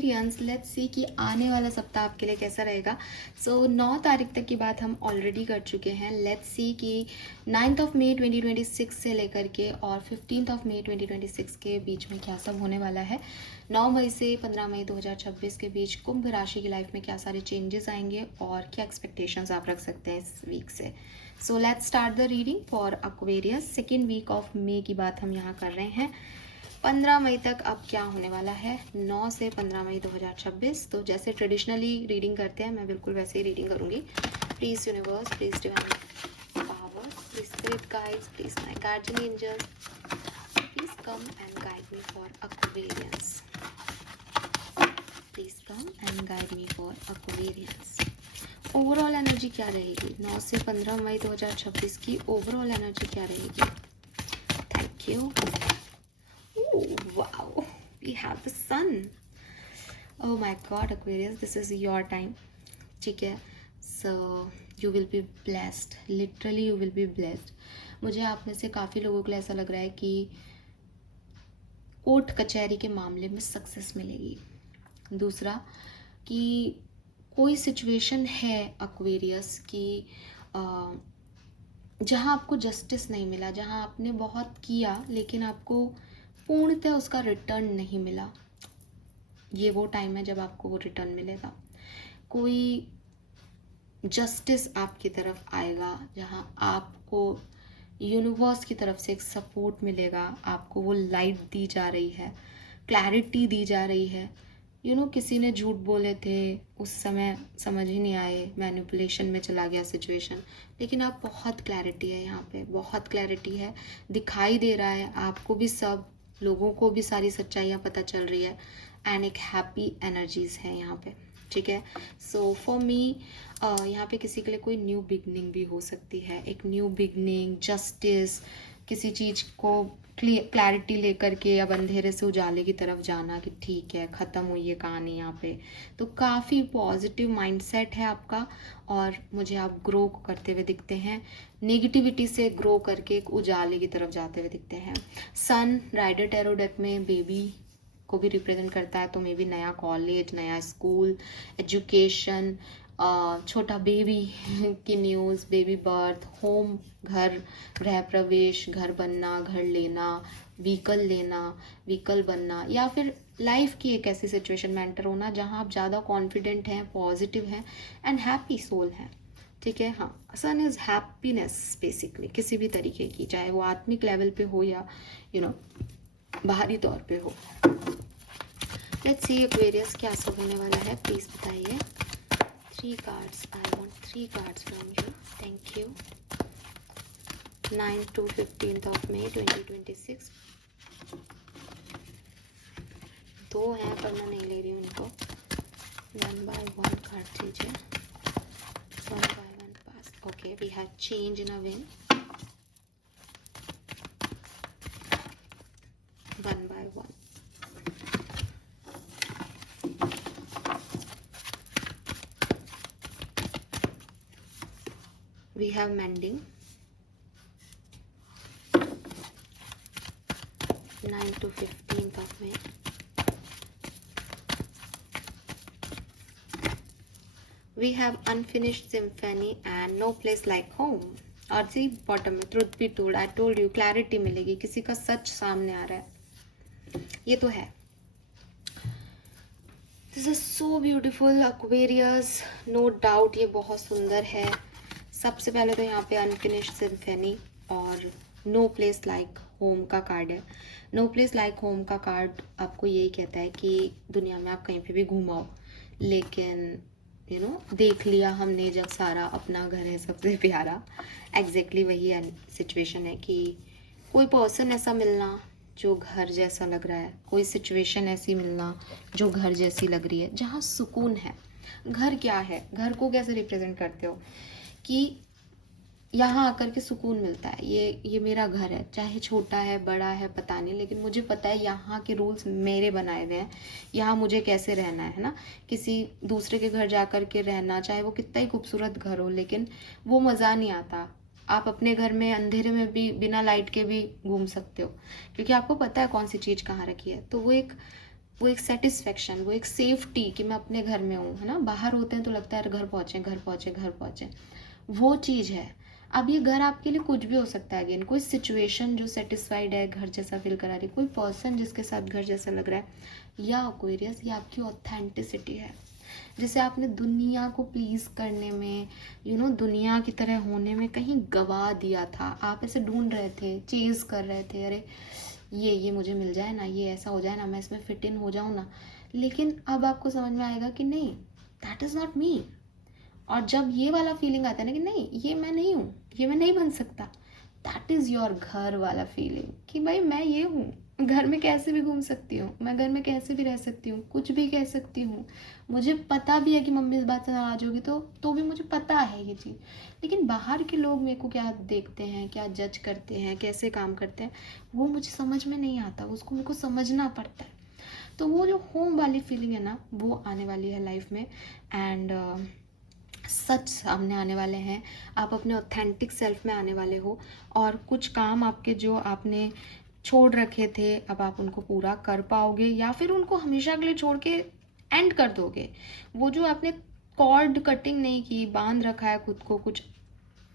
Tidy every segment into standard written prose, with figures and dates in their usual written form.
Aquarians, let's see कि आने वाला सप्ताह आपके लिए कैसा रहेगा। सो 9 तारीख तक की बात हम ऑलरेडी कर चुके हैं। लेट्स सी कि 9th ऑफ मई 2026 से लेकर के और 15th ऑफ मई 2026 के बीच में क्या सब होने वाला है। 9 मई से 15 मई 2026 के बीच कुंभ राशि की लाइफ में क्या सारे चेंजेस आएंगे और क्या एक्सपेक्टेशंस आप रख सकते हैं इस वीक से। So let's start the reading for Aquarius. Second week of May की बात हम यहाँ कर रहे हैं। 15 मई तक अब क्या होने वाला है, 9 से 15 मई 2026। तो जैसे ट्रेडिशनली रीडिंग करते हैं मैं बिल्कुल वैसे ही रीडिंग करूँगी। Please universe, please divine power, please spirit guides, please my guardian angels, please come and guide me for Aquarians. Please come and guide me for Aquarians. Overall energy क्या रहेगी 9 से 15 मई 2026 की ओवरऑल एनर्जी क्या रहेगी? Thank you. Wow, we have the sun. Oh my God, Aquarius, this is your time. ठीक है, so you will be blessed. Literally, you will be blessed. मुझे आप में से काफ़ी लोगों को ऐसा लग रहा है कि कोर्ट कचहरी के मामले में सक्सेस मिलेगी। दूसरा कि कोई सिचुएशन है एक्वेरियस की जहाँ आपको जस्टिस नहीं मिला, जहाँ आपने बहुत किया लेकिन आपको पूर्णतः उसका रिटर्न नहीं मिला। ये वो टाइम है जब आपको वो रिटर्न मिलेगा। कोई जस्टिस आपकी तरफ आएगा जहाँ आपको यूनिवर्स की तरफ से एक सपोर्ट मिलेगा, आपको वो लाइट दी जा रही है, क्लैरिटी दी जा रही है। किसी ने झूठ बोले थे, उस समय समझ ही नहीं आए, मैनिपुलेशन में चला गया सिचुएशन, लेकिन आप बहुत क्लैरिटी है यहाँ पे, बहुत क्लैरिटी है, दिखाई दे रहा है आपको भी, सब लोगों को भी सारी सच्चाइयाँ पता चल रही है एंड एक हैप्पी एनर्जीज है यहाँ पे। ठीक है, सो फॉर मी यहाँ पे किसी के लिए कोई न्यू बिगनिंग भी हो सकती है, एक न्यू बिगनिंग, जस्टिस, किसी चीज़ को क्लैरिटी लेकर के अब अंधेरे से उजाले की तरफ जाना कि ठीक है ख़त्म हुई है कहानी यहाँ पे। तो काफ़ी पॉजिटिव माइंडसेट है आपका और मुझे आप ग्रो करते हुए दिखते हैं, नेगेटिविटी से ग्रो करके एक उजाले की तरफ जाते हुए दिखते हैं। सन राइडर टैरो डेक में बेबी को भी रिप्रेजेंट करता है, तो मे बी नया कॉलेज, नया स्कूल, एजुकेशन, छोटा बेबी की न्यूज़, बेबी बर्थ, होम, घर, गृह प्रवेश, घर बनना, घर लेना, व्हीकल बनना, या फिर लाइफ की एक ऐसी सिचुएशन में एंटर होना जहां आप ज़्यादा कॉन्फिडेंट हैं, पॉजिटिव हैं एंड हैप्पी सोल हैं। ठीक है, हाँ, सन इज़ हैप्पीनेस बेसिकली, किसी भी तरीके की, चाहे वो आत्मिक लेवल पे हो या बाहरी तौर पे हो। लेट्स सी एक्वेरियस क्या सब होने वाला है, प्लीज़ बताइए। 3 cards, I want 3 cards from you, thank you। 9 to 15th of May 2026। 2 हैं पर मैं नहीं ले रही हूँ इनको, 1 by 1 कार्ड दीजिए, 1 by 1 pass। Okay, we have change in a wind, 1 by 1। We have mending, 9 to 15th of May। We have unfinished symphony and no place like home। और सी बॉटम में truth be told, I told you, clarity मिलेगी, किसी का सच सामने आ रहा है, ये तो है। This is so beautiful Aquarius, no doubt ये बहुत सुंदर है। सबसे पहले तो यहाँ पे अनफिनिश्ड सिम्फनी और नो प्लेस लाइक होम का कार्ड है। नो प्लेस लाइक होम का कार्ड आपको यही कहता है कि दुनिया में आप कहीं पे भी घूमाओ, लेकिन देख लिया हमने जग सारा, अपना घर है सबसे प्यारा। एग्जैक्टली वही सिचुएशन है कि कोई पर्सन ऐसा मिलना जो घर जैसा लग रहा है, कोई सिचुएशन ऐसी मिलना जो घर जैसी लग रही है, जहाँ सुकून है। घर क्या है, घर को कैसे रिप्रेजेंट करते हो कि यहाँ आकर के सुकून मिलता है, ये मेरा घर है, चाहे छोटा है बड़ा है पता नहीं, लेकिन मुझे पता है यहाँ के रूल्स मेरे बनाए हुए हैं, यहाँ मुझे कैसे रहना है ना। किसी दूसरे के घर जा कर के रहना, चाहे वो कितना ही खूबसूरत घर हो, लेकिन वो मज़ा नहीं आता। आप अपने घर में अंधेरे में भी बिना लाइट के भी घूम सकते हो, क्योंकि आपको पता है कौन सी चीज़ कहाँ रखी है। तो वो एक वो एक सेटिस्फेक्शन, वो एक सेफ्टी कि मैं अपने घर में हूँ, है ना। बाहर होते हैं तो लगता है घर पहुँचे घर पहुँचे घर पहुँचे, वो चीज़ है। अब ये घर आपके लिए कुछ भी हो सकता है, अगेन कोई सिचुएशन जो सेटिस्फाइड है, घर जैसा फील करा रही, कोई पर्सन जिसके साथ घर जैसा लग रहा है, या एक्वेरियस ये आपकी ऑथेंटिसिटी है, जिसे आपने दुनिया को प्लीज़ करने में, दुनिया की तरह होने में कहीं गवा दिया था। आप ऐसे ढूंढ रहे थे, चेज़ कर रहे थे, अरे ये मुझे मिल जाए ना, ये ऐसा हो जाए ना, मैं इसमें फिट इन हो जाऊँ ना। लेकिन अब आपको समझ में आएगा कि नहीं, दैट इज़ नॉट मी। और जब ये वाला फीलिंग आता है ना कि नहीं ये मैं नहीं हूँ, ये मैं नहीं बन सकता, दैट इज़ योर घर वाला फीलिंग कि भाई मैं ये हूँ, घर में कैसे भी घूम सकती हूँ, मैं घर में कैसे भी रह सकती हूँ, कुछ भी कह सकती हूँ। मुझे पता भी है कि मम्मी इस बात से नाराज होगी, तो भी मुझे पता है ये चीज़। लेकिन बाहर के लोग मेरे को क्या देखते हैं, क्या जज करते हैं, कैसे काम करते हैं, वो मुझे समझ में नहीं आता, उसको मेरे को समझना पड़ता है। तो वो जो होम वाली फीलिंग है ना, वो आने वाली है लाइफ में। एंड सच सामने आने वाले हैं, आप अपने ऑथेंटिक सेल्फ में आने वाले हो। और कुछ काम आपके जो आपने छोड़ रखे थे, अब आप उनको पूरा कर पाओगे, या फिर उनको हमेशा के लिए छोड़ के एंड कर दोगे। वो जो आपने कॉर्ड कटिंग नहीं की, बांध रखा है खुद को कुछ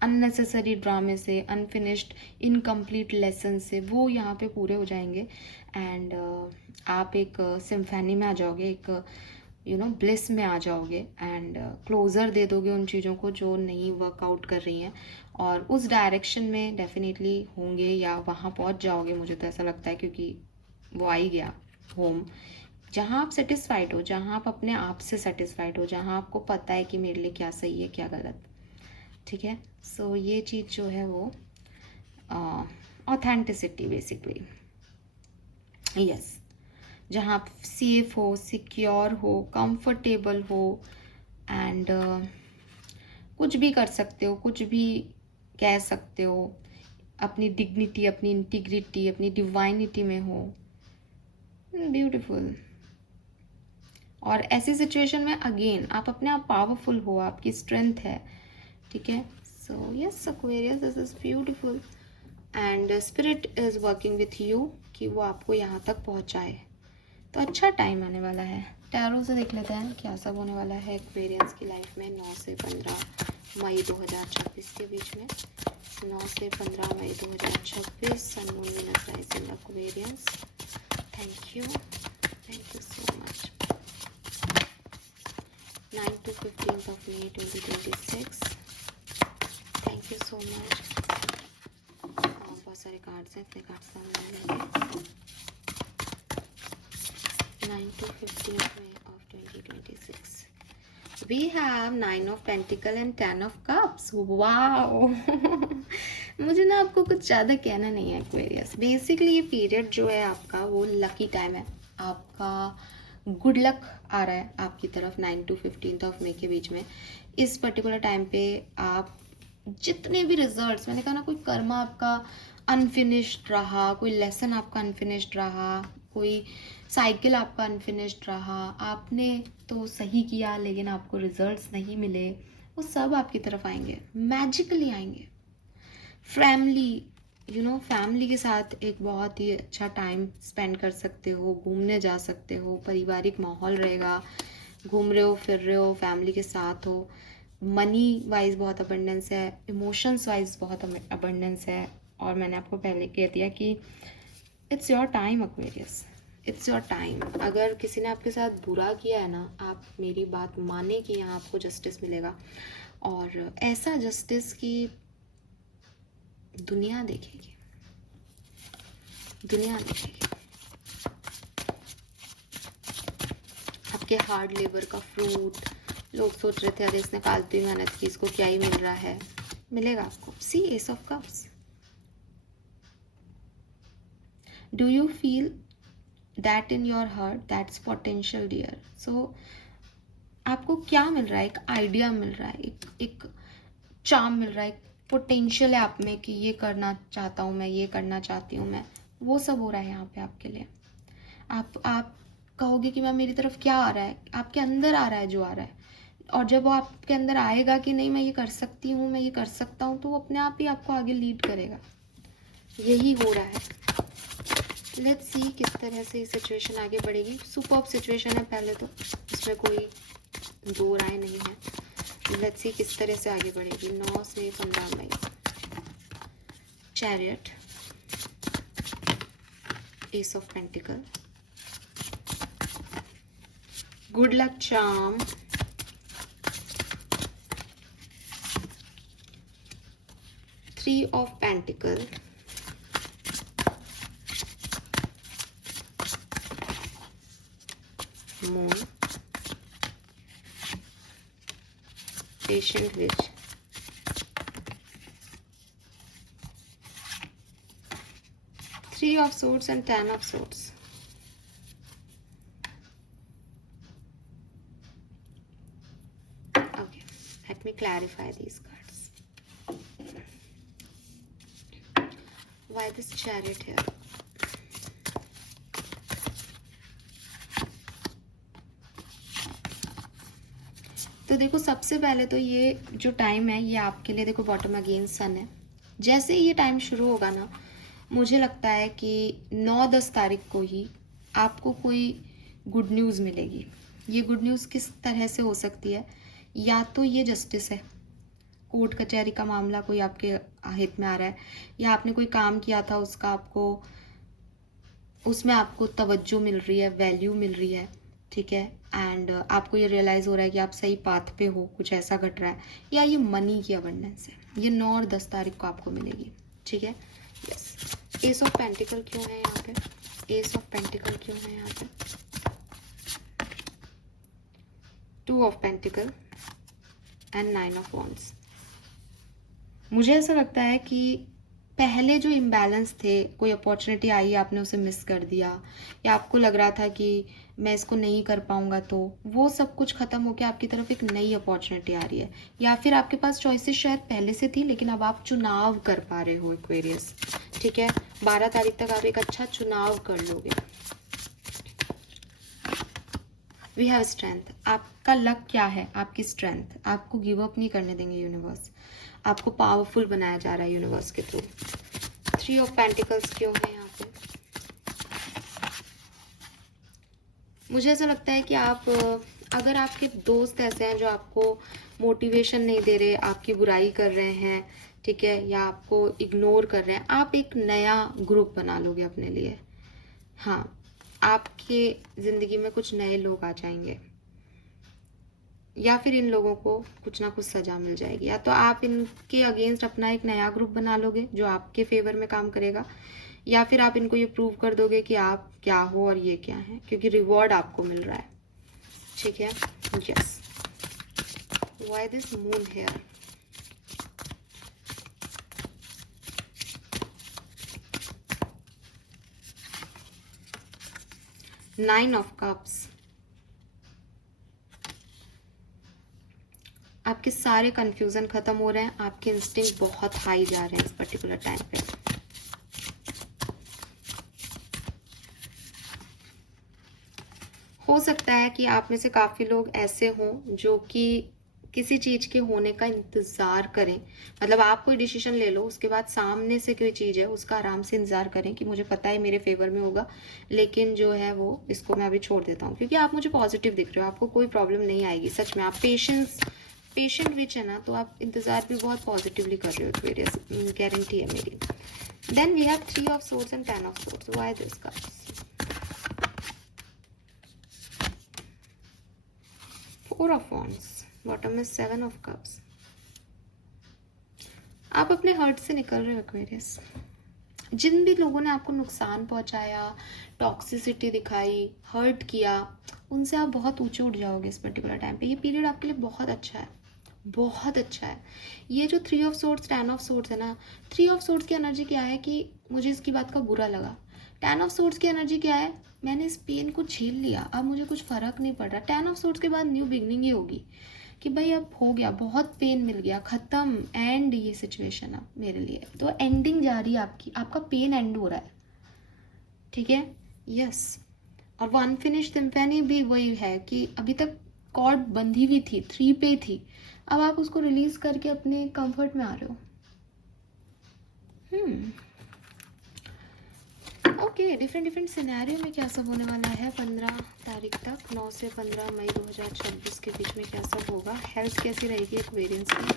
अननेसेसरी ड्रामे से, अनफिनिश्ड इनकम्प्लीट लेसन से, वो यहाँ पे पूरे हो जाएंगे। एंड आप एक सिम्फनी में आ जाओगे, एक ब्लिस में आ जाओगे, एंड क्लोज़र दे दोगे उन चीज़ों को जो नहीं वर्कआउट कर रही हैं, और उस डायरेक्शन में डेफिनेटली होंगे या वहाँ पहुँच जाओगे। मुझे तो ऐसा लगता है, क्योंकि वो आ ही गया होम, जहाँ आप सेटिस्फाइड हो, जहाँ आप अपने आप से सेटिस्फाइड हो, जहाँ आपको पता है कि मेरे लिए क्या सही है क्या गलत। ठीक है, सो ये चीज़ जो है वो ऑथेंटिसिटी बेसिकली, यस, जहाँ आप सेफ हो, सिक्योर हो, कंफर्टेबल हो, एंड कुछ भी कर सकते हो, कुछ भी कह सकते हो, अपनी डिग्निटी, अपनी इंटीग्रिटी, अपनी डिवाइनिटी में हो। ब्यूटीफुल। और ऐसी सिचुएशन में अगेन आप अपने आप पावरफुल हो, आपकी स्ट्रेंथ है। ठीक है, so yes Aquarius, this is beautiful, and spirit is working with you कि वो आपको यहाँ तक पहुँचाए। तो अच्छा टाइम आने वाला है। टैरो से देख लेते हैं क्या सब होने वाला है एक्वेरियंस की लाइफ में 9 से 15 मई 2026 के बीच में। 9 से 15 मई 2026, sun moon Venus rising Aquarians. Thank you so much. 9 to 15th of May 2026, thank you so much. बहुत सारे कार्ड्स हैं, इतने कार्ड्स सामने 9 to 15th May of 2026. We have 9 of Pentacle and 10 of Cups. Wow! मुझे ना आपको कुछ ज़्यादा कहना नहीं है एक्वेरियस। बेसिकली ये पीरियड जो है आपका वो लकी टाइम है, आपका गुड लक आ रहा है आपकी तरफ 9 to 15th of May के बीच में। इस पर्टिकुलर टाइम पे आप जितने भी रिजल्ट्स, मैंने कहा ना, कोई कर्मा आपका अनफिनिश्ड रहा, कोई लेसन आपका अनफिनिश्ड रहा, कोई साइकिल आपका अनफिनिश्ड रहा, आपने तो सही किया लेकिन आपको रिजल्ट्स नहीं मिले, वो सब आपकी तरफ आएंगे, मैजिकली आएंगे। फैमिली के साथ एक बहुत ही अच्छा टाइम स्पेंड कर सकते हो, घूमने जा सकते हो, पारिवारिक माहौल रहेगा, घूम रहे हो, फिर रहे हो, फैमिली के साथ हो। मनी वाइज बहुत अबंडेंस है, इमोशंस वाइज बहुत अबंडेंस है। और मैंने आपको पहले कह दिया कि it's your time Aquarius, it's your time. अगर किसी ने आपके साथ बुरा किया है ना, आप मेरी बात माने कि यहाँ आपको जस्टिस मिलेगा, और ऐसा जस्टिस कि दुनिया देखेगी, दुनिया देखेगी। आपके हार्ड लेबर का फ्रूट, लोग सोच रहे थे अरे इसने फालतू मेहनत की, इसको क्या ही मिल रहा है, मिलेगा आपको। सी एस of cups. Do you feel that in your heart, that's potential dear. So आपको क्या मिल रहा है? एक आइडिया मिल रहा है, एक चार्म मिल रहा है, एक पोटेंशियल है आप में कि ये करना चाहता हूँ मैं, ये करना चाहती हूँ मैं। वो सब हो रहा है यहाँ पे आपके लिए। आप कहोगे कि मैम मेरी तरफ क्या आ रहा है, आपके अंदर आ रहा है जो आ रहा है। और जब वो आपके अंदर आएगा कि नहीं मैं ये कर सकती हूँ, मैं ये कर सकता हूँ, तो वो अपने आप ही आपको आगे लीड करेगा। यही हो रहा है। लेट्स सी किस तरह से ये सिचुएशन आगे बढ़ेगी। सुपर्ब सिचुएशन है पहले तो, इसमें कोई दो राय नहीं है। लेट्स सी किस तरह से आगे बढ़ेगी 9 से 15 मई। Chariot, ace of pentacle, good luck charm, three of pentacle, moon, patient witch, three of swords and 10 of swords. Okay, let me clarify these cards. Why this chariot here? तो देखो सबसे पहले तो ये जो टाइम है ये आपके लिए, देखो बॉटम अगेंस्ट सन है। जैसे ही ये टाइम शुरू होगा ना, मुझे लगता है कि 9-10 तारीख को ही आपको कोई गुड न्यूज़ मिलेगी। ये गुड न्यूज़ किस तरह से हो सकती है? या तो ये जस्टिस है, कोर्ट कचहरी का मामला कोई आपके हित में आ रहा है, या आपने कोई काम किया था उसका आपको, उसमें आपको तवज्जो मिल रही है, वैल्यू मिल रही है, ठीक है, एंड आपको ये रियलाइज़ हो रहा है कि आप सही पाथ पे हो, कुछ ऐसा घट रहा है, या ये मनी की अबंडेंस है। ये 9 और 10 तारीख को आपको मिलेगी, ठीक है। यस, एस ऑफ पेंटिकल क्यों है यहाँ पे? एस ऑफ पेंटिकल क्यों है यहाँ पे? 2 of pentacle and 9 of wands. मुझे ऐसा लगता है कि पहले जो इम्बैलेंस थे, कोई अपॉर्चुनिटी आई आपने उसे मिस कर दिया, या आपको लग रहा था कि मैं इसको नहीं कर पाऊंगा, तो वो सब कुछ ख़त्म होकर आपकी तरफ एक नई अपॉर्चुनिटी आ रही है। या फिर आपके पास चॉइसेस शायद पहले से थी, लेकिन अब आप चुनाव कर पा रहे हो एक्वेरियस, ठीक है। 12 तारीख तक आप एक अच्छा चुनाव कर लोगे। We have strength. आपका लक क्या है? आपकी स्ट्रेंथ। आपको गिव अप नहीं करने देंगे यूनिवर्स, आपको पावरफुल बनाया जा रहा है यूनिवर्स के थ्रू। 3 ऑफ पेंटिकल्स क्यों है यहाँ पे? मुझे ऐसा लगता है कि आप, अगर आपके दोस्त ऐसे हैं जो आपको मोटिवेशन नहीं दे रहे, आपकी बुराई कर रहे हैं, ठीक है, या आपको इग्नोर कर रहे हैं, आप एक नया ग्रुप बना लोगे अपने लिए। हाँ, आपके ज़िंदगी में कुछ नए लोग आ जाएंगे, या फिर इन लोगों को कुछ ना कुछ सज़ा मिल जाएगी, या तो आप इनके अगेंस्ट अपना एक नया ग्रुप बना लोगे जो आपके फेवर में काम करेगा, या फिर आप इनको ये प्रूव कर दोगे कि आप क्या हो और ये क्या है, क्योंकि रिवॉर्ड आपको मिल रहा है, ठीक है। Yes, why this moon here? Nine of cups. आपके सारे कंफ्यूजन खत्म हो रहे हैं, आपके इंस्टिंक्ट बहुत हाई जा रहे हैं इस पर्टिकुलर टाइम पे। हो सकता है कि आप में से काफ़ी लोग ऐसे हों जो कि किसी चीज़ के होने का इंतज़ार करें, मतलब आप कोई डिसीजन ले लो, उसके बाद सामने से कोई चीज़ है उसका आराम से इंतज़ार करें कि मुझे पता है मेरे फेवर में होगा, लेकिन जो है वो इसको मैं अभी छोड़ देता हूँ, क्योंकि आप मुझे पॉजिटिव दिख रहे हो, आपको कोई प्रॉब्लम नहीं आएगी। सच में आप पेशेंट विच है ना, तो आप इंतज़ार भी बहुत पॉजिटिवली कर रहे हो, एक्वेरियस, गारंटी है मेरी। Then we have 3 of swords and 10 of swords. Why this cards? 4 of wands, bottom में 7 ऑफ कप्स। आप अपने हर्ट से निकल रहे हो एक्वेरियस। जिन भी लोगों ने आपको नुकसान पहुंचाया, टॉक्सिसिटी दिखाई, हर्ट किया, उनसे आप बहुत ऊंचे उठ जाओगे इस पर्टिकुलर टाइम पे। ये पीरियड आपके लिए बहुत अच्छा है, बहुत अच्छा है। ये जो 3 ऑफ सोर्ड्स 10 ऑफ सोर्ड्स है ना, 3 ऑफ सोर्ड्स की एनर्जी क्या है कि मुझे इसकी बात का बुरा लगा। 10 ऑफ सोर्ड्स की एनर्जी क्या है? मैंने इस पेन को झेल लिया, अब मुझे कुछ फर्क नहीं पड़ रहा। 10 ऑफ सोर्ड्स के बाद न्यू बिगनिंग ही होगी कि भाई अब हो गया, बहुत पेन मिल गया, ख़त्म, एंड ये सिचुएशन अब मेरे लिए तो एंडिंग जा रही है आपकी, आपका पेन एंड हो रहा है, ठीक है। यस, और वन फिनिश सिम्फनी भी वही है कि अभी तक कॉर्ड बंधी हुई थी, 3 पे थी, अब आप उसको रिलीज करके अपने कंफर्ट में आ रहे हो। ओके, डिफरेंट डिफरेंट सिनेरियो में क्या सब होने वाला है 15 तारीख तक, 9 से 15 मई 2026 के बीच में क्या सब होगा। हेल्थ कैसी रहेगी एक्वेरियंस की।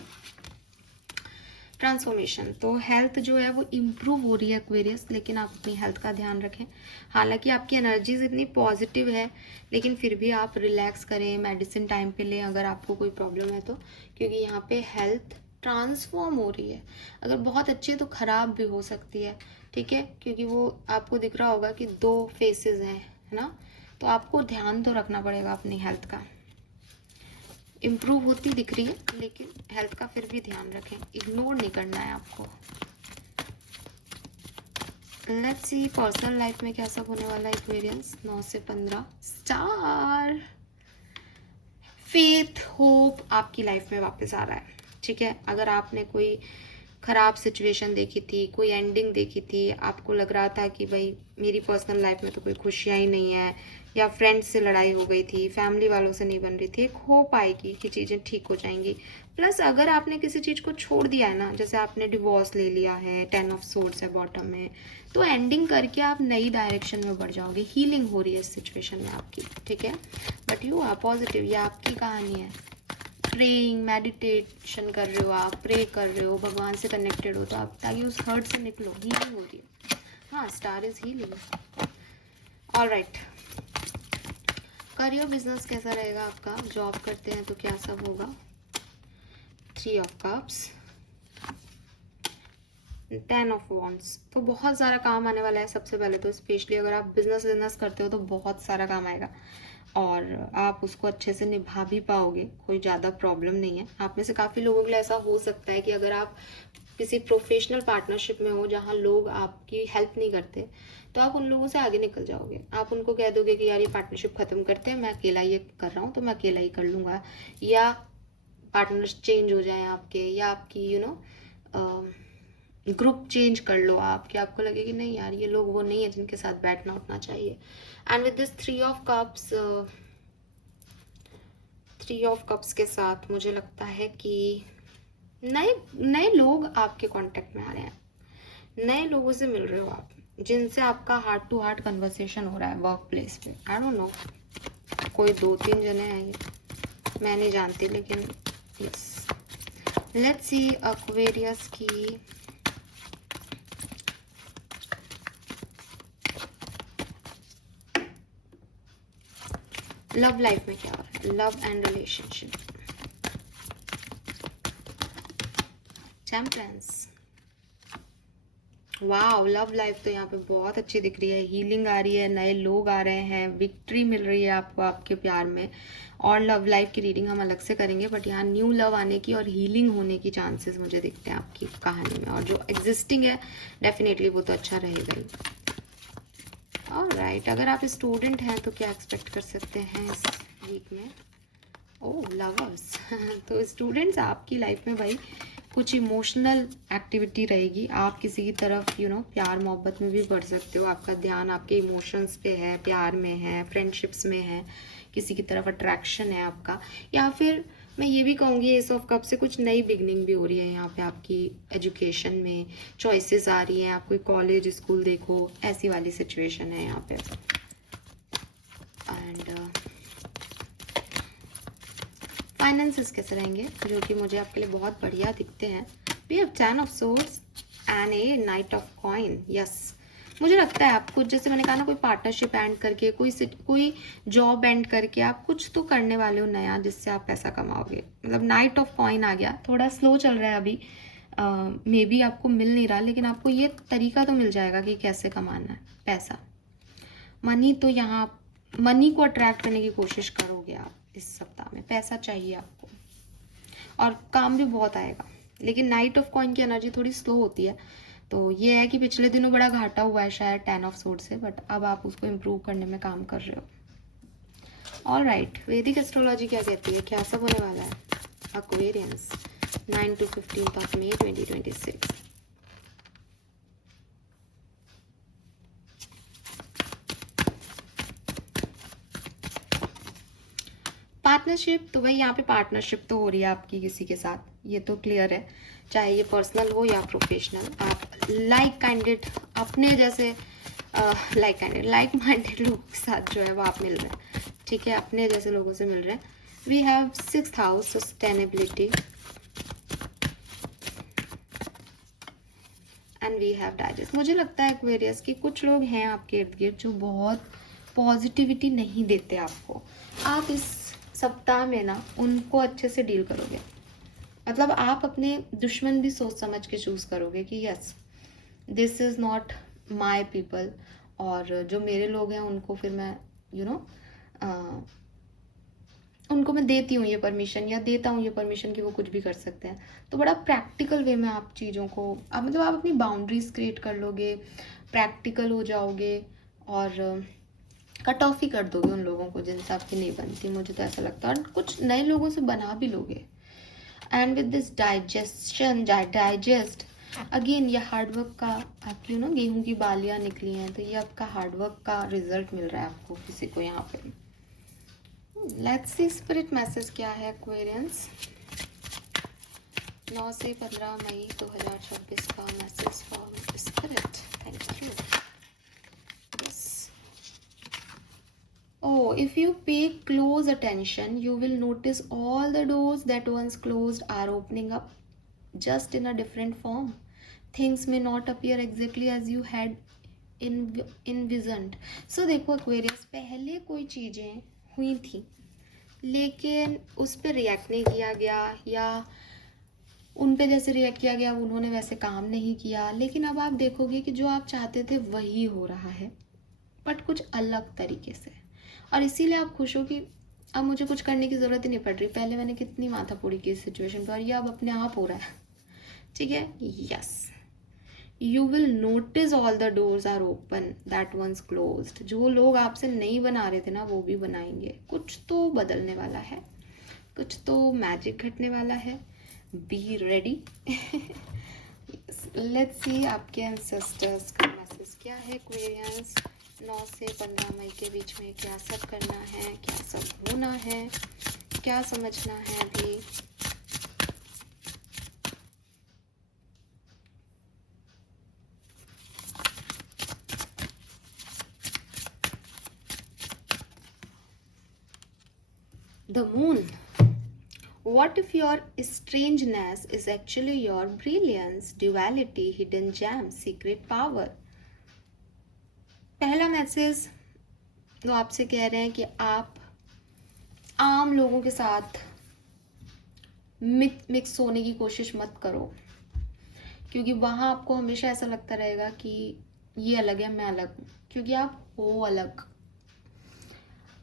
ट्रांसफॉर्मेशन, तो हेल्थ जो है वो इम्प्रूव हो रही है एक्वेरियस, लेकिन आप अपनी हेल्थ का ध्यान रखें। हालांकि आपकी एनर्जीज इतनी पॉजिटिव है, लेकिन फिर भी आप रिलैक्स करें, मेडिसिन टाइम पे लें अगर आपको कोई प्रॉब्लम है तो, क्योंकि यहाँ पे हेल्थ ट्रांसफॉर्म हो रही है। अगर बहुत अच्छी है तो ख़राब भी हो सकती है, ठीक है, क्योंकि वो आपको दिख रहा होगा कि 2 फेसेस हैं, है ना। तो आपको ध्यान तो रखना पड़ेगा अपनी हेल्थ का। इम्प्रूव होती दिख रही है, लेकिन हेल्थ का फिर भी ध्यान रखें, इग्नोर नहीं करना है आपको। लेट्स सी पर्सनल लाइफ में क्या सब होने वाला है एक्वेरियंस 9 से 15। स्टार, फेथ, होप आपकी लाइफ में वापस आ रहा है, ठीक है। अगर आपने कोई ख़राब सिचुएशन देखी थी, कोई एंडिंग देखी थी, आपको लग रहा था कि भाई मेरी पर्सनल लाइफ में तो कोई खुशियाँ ही नहीं है, या फ्रेंड्स से लड़ाई हो गई थी, फैमिली वालों से नहीं बन रही थी, एक होप आएगी कि चीज़ें ठीक हो जाएंगी। प्लस अगर आपने किसी चीज़ को छोड़ दिया है ना, जैसे आपने डिवोर्स ले लिया है, 10 ऑफ सोर्ड्स है बॉटम में, तो एंडिंग करके आप नई डायरेक्शन में बढ़ जाओगे। हीलिंग हो रही है इस सिचुएशन में आपकी, ठीक है। बट यू आर पॉजिटिव, ये आपकी कहानी है। प्रेइंग, मेडिटेशन कर रहे हो आप, प्रे कर रहे हो, भगवान से कनेक्टेड हो, तो आप ताकि उस हर्ट से निकलो, हीलिंग हो रही है। हाँ, star is healing. Alright, career business कैसा रहेगा आपका, जॉब करते हैं तो क्या सब होगा। 3 ऑफ कप्स, 10 ऑफ वॉन्ड्स, तो बहुत सारा काम आने वाला है। सबसे पहले तो स्पेशली अगर आप बिजनेस करते हो तो बहुत सारा काम आएगा, और आप उसको अच्छे से निभा भी पाओगे, कोई ज़्यादा प्रॉब्लम नहीं है। आप में से काफ़ी लोगों के लिए ऐसा हो सकता है कि अगर आप किसी प्रोफेशनल पार्टनरशिप में हो जहाँ लोग आपकी हेल्प नहीं करते, तो आप उन लोगों से आगे निकल जाओगे। आप उनको कह दोगे कि यार ये पार्टनरशिप ख़त्म करते हैं, मैं अकेला ये कर रहा हूँ तो मैं अकेला ही कर लूँगा, या पार्टनर्स चेंज हो जाएं आपके, या आपकी ग्रुप चेंज कर लो आप, कि आपको लगे कि नहीं यार ये लोग वो नहीं है जिनके साथ बैठना उठना चाहिए। And with this 3 of cups, 3 of cups के साथ मुझे लगता है कि नए नए लोग आपके कांटेक्ट में आ रहे हैं, नए लोगों से मिल रहे हो आप, जिनसे आपका हार्ट टू हार्ट कन्वर्सेशन हो रहा है वर्क प्लेस पे। आई डोंट नो, कोई 2-3 जने हैं ये, मैं नहीं जानती, लेकिन यस। लेट्स सी एक्वेरियस की लव लाइफ में क्या हो रहा है, love and relationship. Temperance, wow, love life तो यहाँ पे बहुत अच्छी दिख रही है, हीलिंग आ रही है, नए लोग आ रहे हैं, विक्ट्री मिल रही है आपको आपके प्यार में। और लव लाइफ की रीडिंग हम अलग से करेंगे, बट यहाँ न्यू लव आने की और हीलिंग होने की चांसेस मुझे दिखते हैं आपकी कहानी में, और जो एग्जिस्टिंग है डेफिनेटली वो तो अच्छा रहेगा ही। ऑलराइट, अगर आप स्टूडेंट हैं तो क्या एक्सपेक्ट कर सकते हैं इस वीक में। ओह, लवर्स तो स्टूडेंट्स, आपकी लाइफ में भाई कुछ इमोशनल एक्टिविटी रहेगी, आप किसी की तरफ प्यार मोहब्बत में भी बढ़ सकते हो। आपका ध्यान आपके इमोशंस पे है, प्यार में है, फ्रेंडशिप्स में है, किसी की तरफ अट्रैक्शन है आपका, या फिर मैं ये भी कहूँगी एस ऑफ कप से कुछ नई बिगनिंग भी हो रही है यहाँ पे आपकी एजुकेशन में, चॉइसेस आ रही हैं, आप कोई कॉलेज स्कूल देखो, ऐसी वाली सिचुएशन है यहाँ पे। एंड फाइनेंसेस कैसे रहेंगे, जो कि मुझे आपके लिए बहुत बढ़िया दिखते हैं। We have 10 of swords and a knight of coin. Yes, मुझे लगता है आप कुछ, जैसे मैंने कहा ना, कोई पार्टनरशिप एंड करके, कोई जॉब एंड करके आप कुछ तो करने वाले हो नया, जिससे आप पैसा कमाओगे। मतलब नाइट ऑफ कॉइन आ गया, थोड़ा स्लो चल रहा है अभी, मे बी आपको मिल नहीं रहा, लेकिन आपको ये तरीका तो मिल जाएगा कि कैसे कमाना है पैसा। मनी तो यहाँ, मनी को अट्रैक्ट करने की कोशिश करोगे आप इस सप्ताह में, पैसा चाहिए आपको, और काम भी बहुत आएगा। लेकिन नाइट ऑफ कॉइन की एनर्जी थोड़ी स्लो होती है, तो ये है कि पिछले दिनों बड़ा घाटा हुआ है शायद 10 ऑफ सोर्ड से, बट अब आप उसको इम्प्रूव करने में काम कर रहे हो। ऑलराइट, वैदिक एस्ट्रोलॉजी क्या कहती है, क्या सब होने वाला है Aquarians 9 to 15 of May 2026। Partnership, तो भाई यहाँ पे पार्टनरशिप तो हो रही है आपकी किसी के साथ, ये तो क्लियर है, चाहे ये पर्सनल हो या प्रोफेशनल। आप लाइक काइंडेड, अपने जैसे लाइक माइंडेड लोगों के साथ जो है वो आप मिल रहे हैं, ठीक है, अपने जैसे लोगों से मिल रहे हैं. We have 6th house sustainability and we have digest. मुझे लगता है एक्वेरियस कि कुछ लोग हैं आपके इर्द गिर्द जो बहुत पॉजिटिविटी नहीं देते आपको. आप इस सप्ताह में ना उनको अच्छे से डील करोगे. मतलब आप अपने दुश्मन भी सोच समझ के चूज करोगे कि yes this is not my people, और जो मेरे लोग हैं उनको फिर मैं उनको मैं देती हूँ ये परमिशन, या देता हूँ ये परमिशन कि वो कुछ भी कर सकते हैं. तो बड़ा प्रैक्टिकल वे में आप चीज़ों को आप मतलब आप अपनी बाउंड्रीज क्रिएट कर लोगे, प्रैक्टिकल हो जाओगे, और कट ऑफ ही कर दोगे उन लोगों को जिनसे आपकी नहीं बनती. मुझे तो ऐसा लगता है, और कुछ नए लोगों से बना भी लोगे. And with this digest again, ये हार्डवर्क का आपकी गेहूं की बालियां निकली हैं, तो ये आपका हार्डवर्क का रिजल्ट मिल रहा है आपको किसी को यहाँ पे. लेट्स सी स्पिरिट मैसेज क्या है एक्वेरियंस 9 से 15 मई 2026 का message from spirit. Thank you. Oh, if you pay close attention, you will notice all the doors that once closed are opening up, just in a different form. Things may not appear exactly as you had envisioned. So देखो Aquarius, पहले कोई चीज़ें हुई थी लेकिन उस पर react नहीं किया गया, या उन पे जैसे रिएक्ट किया गया उन्होंने वैसे काम नहीं किया. लेकिन अब आप देखोगे कि जो आप चाहते थे वही हो रहा है, बट कुछ अलग तरीके से. और इसीलिए आप खुश हो कि अब मुझे कुछ करने की ज़रूरत ही नहीं पड़ रही. पहले मैंने कितनी माथापोड़ी की इस सिचुएशन पर, और ये अब अपने आप हो रहा है. ठीक है. Yes, you will notice all the doors are open that once closed. जो लोग आपसे नहीं बना रहे थे ना वो भी बनाएंगे. कुछ तो बदलने वाला है, कुछ तो मैजिक घटने वाला है. Be ready. लेट्स सी आपके एंसेस्टर्स का मैसेज क्या है एक्वेरियंस 9 से 15 मई के बीच में. क्या सब करना है, क्या सब होना है, क्या समझना है अभी. The moon. What if your strangeness is actually your brilliance, duality, hidden gem, secret power? पहला मैसेज वो आपसे कह रहे हैं कि आप आम लोगों के साथ मिक्स होने की कोशिश मत करो, क्योंकि वहाँ आपको हमेशा ऐसा लगता रहेगा कि ये अलग है, मैं अलग हूँ, क्योंकि आप हो अलग.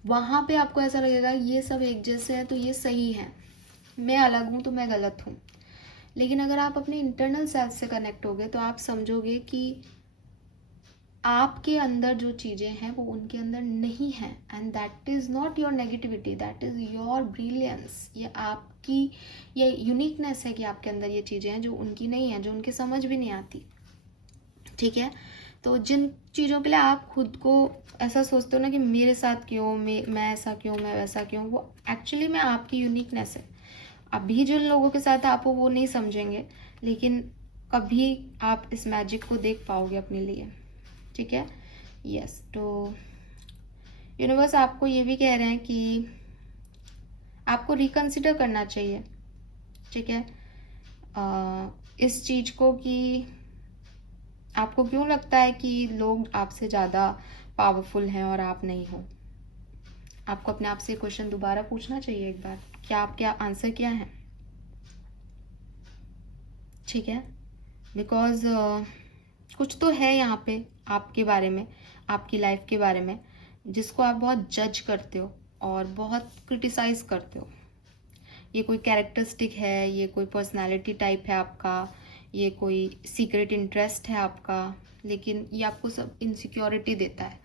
वहाँ पे आपको ऐसा लगेगा ये सब एक जैसे हैं तो ये सही है, मैं अलग हूँ तो मैं गलत हूँ. लेकिन अगर आप अपने इंटरनल सेल्फ से कनेक्ट होगे तो आप समझोगे कि आपके अंदर जो चीज़ें हैं वो उनके अंदर नहीं हैं. And that is not your negativity, that is your brilliance. ये आपकी ये यूनिकनेस है कि आपके अंदर ये चीज़ें हैं जो उनकी नहीं हैं, जो उनके समझ भी नहीं आती. ठीक है. तो जिन चीज़ों के लिए आप खुद को ऐसा सोचते हो ना कि मेरे साथ क्यों, मैं ऐसा क्यों, मैं वैसा क्यों, वो एक्चुअली में आपकी यूनिकनेस है. अभी जिन लोगों के साथ आप हो वो नहीं समझेंगे, लेकिन कभी आप इस मैजिक को देख पाओगे अपने लिए. ठीक है. यस. तो यूनिवर्स आपको ये भी कह रहे हैं कि आपको रिकंसिडर करना चाहिए. ठीक है. इस चीज़ को कि आपको क्यों लगता है कि लोग आपसे ज़्यादा पावरफुल हैं और आप नहीं हो. आपको अपने आप से क्वेश्चन दोबारा पूछना चाहिए एक बार, क्या आपके आंसर क्या है. ठीक है. बिकॉज कुछ तो है यहाँ पे आपके बारे में, आपकी लाइफ के बारे में, जिसको आप बहुत जज करते हो और बहुत क्रिटिसाइज करते हो. ये कोई कैरेक्टरिस्टिक है, ये कोई पर्सनालिटी टाइप है आपका, ये कोई सीक्रेट इंटरेस्ट है आपका, लेकिन ये आपको सब इनसिक्योरिटी देता है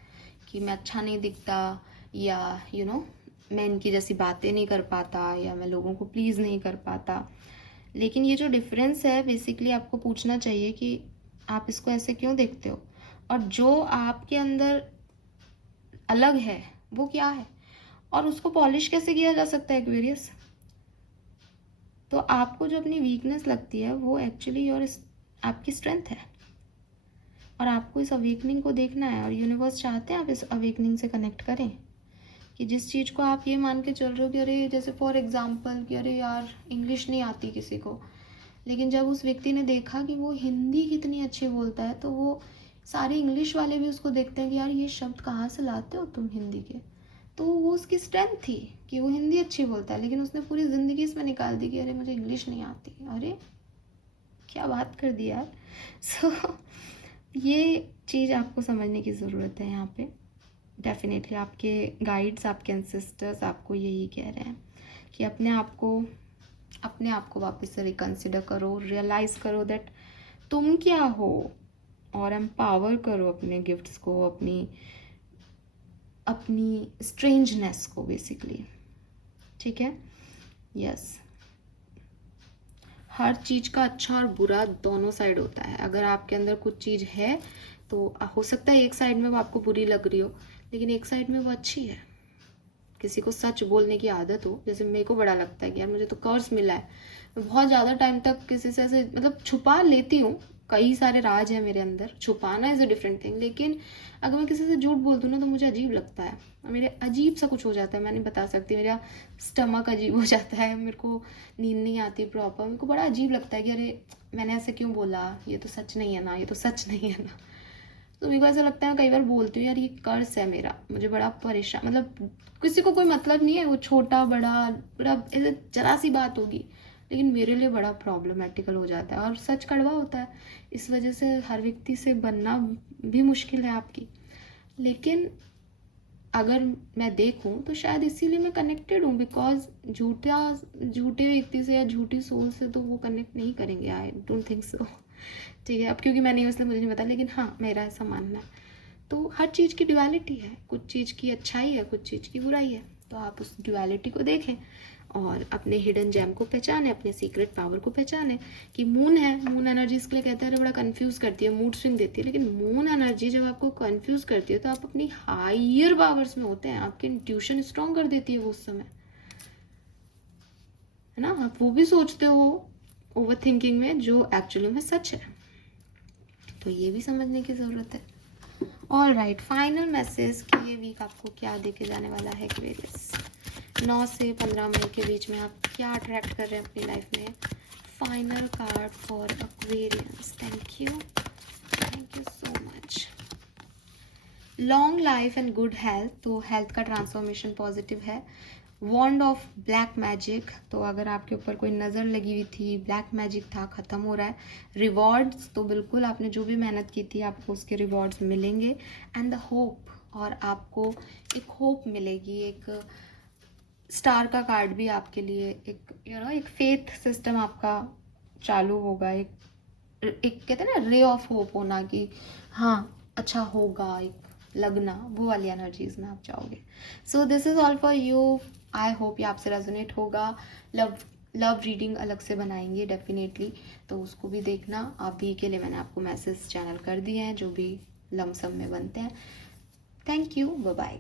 कि मैं अच्छा नहीं दिखता, या मैं इनकी जैसी बातें नहीं कर पाता, या मैं लोगों को प्लीज़ नहीं कर पाता. लेकिन ये जो डिफरेंस है बेसिकली आपको पूछना चाहिए कि आप इसको ऐसे क्यों देखते हो, और जो आपके अंदर अलग है वो क्या है, और उसको पॉलिश कैसे किया जा सकता है एक्वेरियस. तो आपको जो अपनी वीकनेस लगती है वो एक्चुअली आपकी स्ट्रेंथ है. और आपको इस अवेकनिंग को देखना है, और यूनिवर्स चाहते हैं आप इस अवेकनिंग से कनेक्ट करें। कि जिस चीज़ को आप ये मान के चल रहे हो कि अरे, जैसे फॉर एग्जांपल कि अरे यार इंग्लिश नहीं आती किसी को, लेकिन जब उस व्यक्ति ने देखा कि वो हिंदी कितनी अच्छी बोलता है, तो वो सारे इंग्लिश वाले भी उसको देखते हैं कि यार ये शब्द कहाँ से लाते हो तुम हिंदी के। तो वो उसकी स्ट्रेंथ थी कि वो हिंदी अच्छी बोलता है, लेकिन उसने पूरी ज़िंदगी इसमें निकाल दी कि अरे मुझे इंग्लिश नहीं आती। अरे क्या बात कर दी यार। सो ये चीज़ आपको समझने की ज़रूरत है यहाँ पे। डेफिनेटली आपके गाइड्स, आपके एंसेस्टर्स आपको यही कह रहे हैं कि अपने आप को वापस से रिकंसिडर करो, रियलाइज़ करो दैट तुम क्या हो, और एम्पावर करो अपने गिफ्ट्स को, अपनी स्ट्रेंजनेस को बेसिकली। ठीक है, यस। हर चीज़ का अच्छा और बुरा दोनों साइड होता है। अगर आपके अंदर कुछ चीज़ है तो हो सकता है एक साइड में वो आपको बुरी लग रही हो, लेकिन एक साइड में वो अच्छी है। किसी को सच बोलने की आदत हो, जैसे मेरे को बड़ा लगता है कि यार मुझे तो कर्ज मिला है, मैं बहुत ज़्यादा टाइम तक किसी से ऐसे मतलब छुपा लेती हूँ, कई सारे राज है मेरे अंदर, छुपाना इज़ अ डिफरेंट थिंग। लेकिन अगर मैं किसी से झूठ बोल दूँ ना तो मुझे अजीब लगता है, मेरे अजीब सा कुछ हो जाता है, मैं नहीं बता सकती, मेरा स्टमक अजीब हो जाता है, मेरे को नींद नहीं आती प्रॉपर, मेरे को बड़ा अजीब लगता है कि अरे मैंने ऐसे क्यों बोला, ये तो सच नहीं है ना, ये तो सच नहीं है ना। तो मेरे को ऐसा लगता है, कई बार बोलती हूँ यार ये कर्ज है मेरा, मुझे बड़ा परेशान, मतलब किसी को कोई मतलब नहीं है, वो छोटा बड़ा बड़ा ऐसे जरा सी बात होगी, लेकिन मेरे लिए बड़ा प्रॉब्लमेटिकल हो जाता है, और सच कड़वा होता है। इस वजह से हर व्यक्ति से बनना भी मुश्किल है आपकी। लेकिन अगर मैं देखूं तो शायद इसीलिए मैं कनेक्टेड हूँ, बिकॉज झूठे व्यक्ति से या झूठी सोल से तो वो कनेक्ट नहीं करेंगे, आई डोंट थिंक सो। ठीक है, अब क्योंकि मैं नहीं हूँ इसलिए मुझे नहीं पता, लेकिन हाँ मेरा ऐसा मानना है। तो हर चीज़ की ड्युअलिटी है, कुछ चीज़ की अच्छाई है, कुछ चीज़ की बुराई है, तो आप उस ड्युअलिटी को देखें और अपने हिडन जेम को पहचाने, अपने सीक्रेट पावर को पहचाने। कि मून है, मून एनर्जी इसके लिए कहते हैं बड़ा कंफ्यूज करती है, मूड स्विंग देती है, लेकिन मून एनर्जी जब आपको कंफ्यूज करती है तो आप अपनी हायर पावर्स में होते हैं, आपकी इंट्यूशन स्ट्रॉन्ग कर देती है वो उस समय, है ना। आप वो भी सोचते हो ओवर थिंकिंग में जो एक्चुअली में सच है, तो ये भी समझने की ज़रूरत है। ऑल राइट, फाइनल मैसेज कि ये वीक आपको क्या देके जाने वाला है एक्वेरियस। 9 से 15 मई के बीच में आप क्या अट्रैक्ट कर रहे हैं अपनी लाइफ में। Final card for Aquarius. Thank you so much. Long life and good health, तो हेल्थ का ट्रांसफॉर्मेशन पॉजिटिव है। वॉन्ड ऑफ ब्लैक मैजिक, तो अगर आपके ऊपर कोई नज़र लगी हुई थी, ब्लैक मैजिक था, ख़त्म हो रहा है। रिवॉर्ड्स, तो बिल्कुल आपने जो भी मेहनत की थी आपको उसके रिवॉर्ड्स मिलेंगे। एंड द होप, और आपको एक होप मिलेगी, एक स्टार का कार्ड भी आपके लिए, एक एक फेथ सिस्टम आपका चालू होगा, एक कहते हैं ना रे ऑफ होप होना कि हाँ अच्छा होगा, एक लगना, वो वाली एनर्जीज में आप जाओगे। So this is all for you. I hope ये आपसे रेजोनेट होगा। लव रीडिंग अलग से बनाएंगे डेफिनेटली, तो उसको भी देखना। अभी के लिए मैंने आपको मैसेज चैनल कर दिए हैं जो भी लमसम में बनते हैं। Thank you, bye bye.